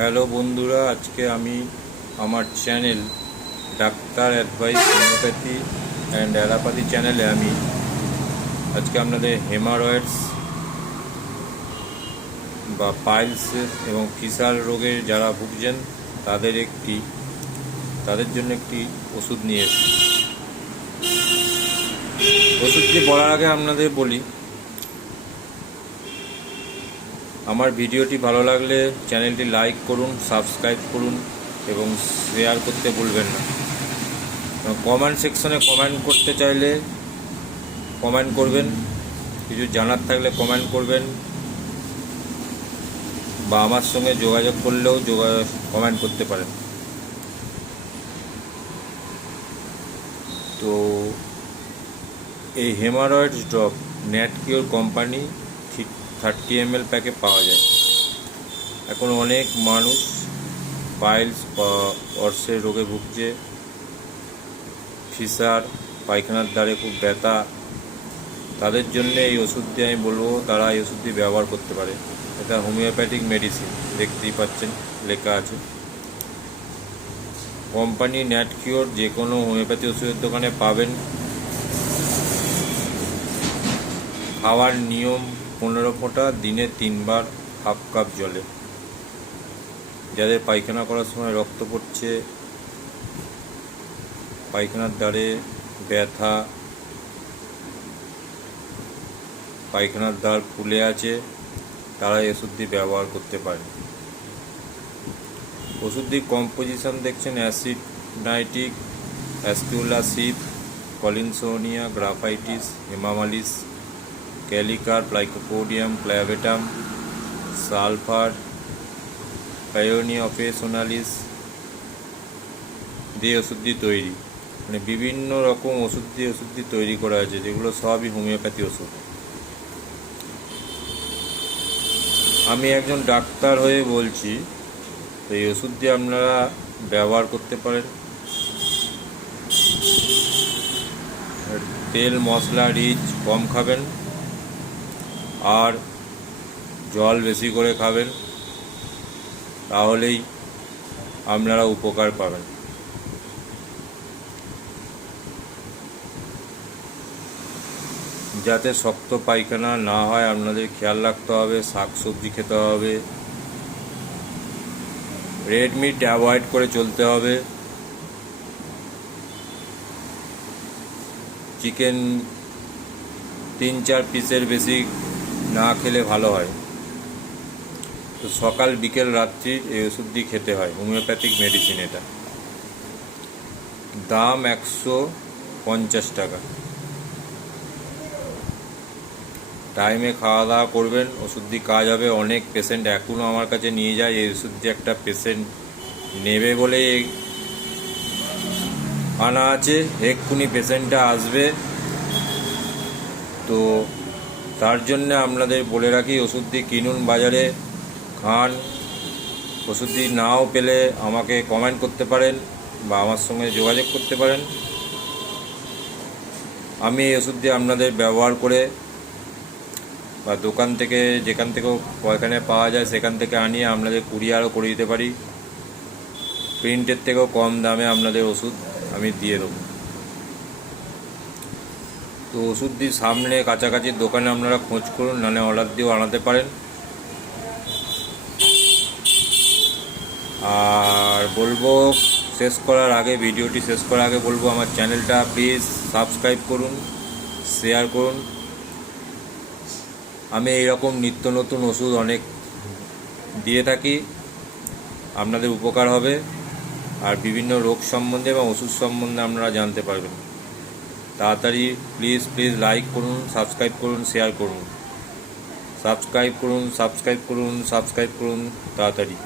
Hello বন্ধুরা, আজকে আমি আমার channel doctor advice homeopathy and allopathy চ্যানেলে আমি আজকে আপনাদের হেমারয়েডস বা পাইলস এবং ফিসার রোগে যারা ভুগছেন, তাদের একটি, তাদের জন্য একটি ওষুধ নিয়ে এসেছি। ওষুধটি বলার আগে আপনাদের বলি আমার ভিডিওটি ভালো লাগলে চ্যানেলটি লাইক করুন, সাবস্ক্রাইব করুন এবং শেয়ার করতে ভুলবেন না। কমেন্ট সেকশনে কমেন্ট করতে চাইলে কমেন্ট করবেন, কিছু জানার থাকলে কমেন্ট করবেন বা আমার সঙ্গে যোগাযোগ করলেও যোগাযোগ, কমেন্ট করতে পারেন। তো এই haemorrhoids drop Netcure company thirty ML এল প্যাকে পাওয়া যায়। এখন অনেক মানুষ পাইলস বা অর্সের রোগে ভুগছে। ফিসার পায়খানার দ্বারে খুব ব্যথা। তাদের জন্য এই ওষুধটি আমি বলব, তারা এই ওষুধটি ব্যবহার করতে পারে। এটা হোমিওপ্যাথিক মেডিসিন দেখতেই পাচ্ছেন, লেখা আছে। কোম্পানি ন্যাটকিওর যে কোনো হোমিওপ্যাথি ওষুধের দোকানে পাবেন। খাওয়ার নিয়ম পনেরো ফোঁটা দিনে তিনবার হাফ কাপ জলে। যাদের পায়খানা করার সময় রক্ত পড়ছে, পায়খানার দ্বারে ব্যথা, পায়খানার দ্বার ফুলে আছে, তারা এই ওষুধটি ব্যবহার করতে পারে। ওষুধটির কম্পোজিশন দেখছেন অ্যাসিড নাইটিক অ্যাস্কিউলাসিড, কলিনসোনিয়া, গ্রাফাইটিস, হেমামালিস ক্যালিকার প্লাইকোপোডিয়াম ক্ল্যাভেটাম সালফার পায়োনিওফেসোনালিস দিয়ে ওষুধটি তৈরি। মানে বিভিন্ন রকম ওষুধ দিয়ে ওষুধটি তৈরি করা হয়েছে, যেগুলো সবই হোমিওপ্যাথি ওষুধ। আমি একজন ডাক্তার হয়ে বলছি, তো এই ওষুধ দিয়ে আপনারা ব্যবহার করতে পারেন। তেল, মশলা, রিচ কম খাবেন। আর জল বেশি করে খাবেন, তাহলেই আপনারা উপকার পাবেন। যাতে শক্ত পায়খানা না হয়, আপনাদের খেয়াল রাখতে হবে শাক সবজি খেতে হবে, রেড মিট অ্যাভয়েড করে চলতে হবে, চিকেন তিন চার পিসের বেশি না খেলে ভালো হয়। তো সকাল, বিকেল, রাত্রি এই ওষুধটি খেতে হয়। হোমিওপ্যাথিক মেডিসিন এটা। দাম একশো পঞ্চাশ টাকা। টাইমে খাওয়া দাওয়া করবেন ওষুধ দিয়ে কাজ হবে অনেক পেশেন্ট এখনও আমার কাছে নিয়ে যায়, এই ওষুধ দিয়ে একটা পেশেন্ট নেবে বলে আনা আছে। এক্ষুনি পেশেন্টটা আসবে। তো তার জন্য আপনাদের বলে রাখি, ওষুধটি কিনুন বাজারে, খান। ওষুধটি নাও পেলে আমাকে কমেন্ট করতে পারেন বা আমার সঙ্গে যোগাযোগ করতে পারেন। আমি এই ওষুধটি আপনাদের ব্যবহার করে বা দোকান থেকে, যেখান থেকেও এখানে পাওয়া যায়, সেখান থেকে আনিয়ে আপনাদের কুরিয়ারও করে দিতে পারি। প্রিন্টের থেকেও কম দামে আপনাদের ওষুধ আমি দিয়ে দেবো। তো ওষুধটি সামনে কাছাকাছি দোকানে আপনারা খোঁজ করুন, নাহলে অর্ডার দিয়েও আনাতে পারেন। আর বলব, শেষ করার আগে, ভিডিওটি শেষ করার আগে বলব, আমার চ্যানেলটা প্লিজ সাবস্ক্রাইব করুন, শেয়ার করুন। আমি এইরকম নিত্য নতুন ওষুধ অনেক দিয়ে থাকি, আপনাদের উপকার হবে। আর বিভিন্ন রোগ সম্বন্ধে এবং ওষুধ সম্বন্ধে আপনারা জানতে পারবেন। তাড়াতাড়ি প্লিজ প্লিজ লাইক করুন সাবস্ক্রাইব করুন শেয়ার করুন। সাবস্ক্রাইব করুন সাবস্ক্রাইব করুন সাবস্ক্রাইব করুন, তাড়াতাড়ি।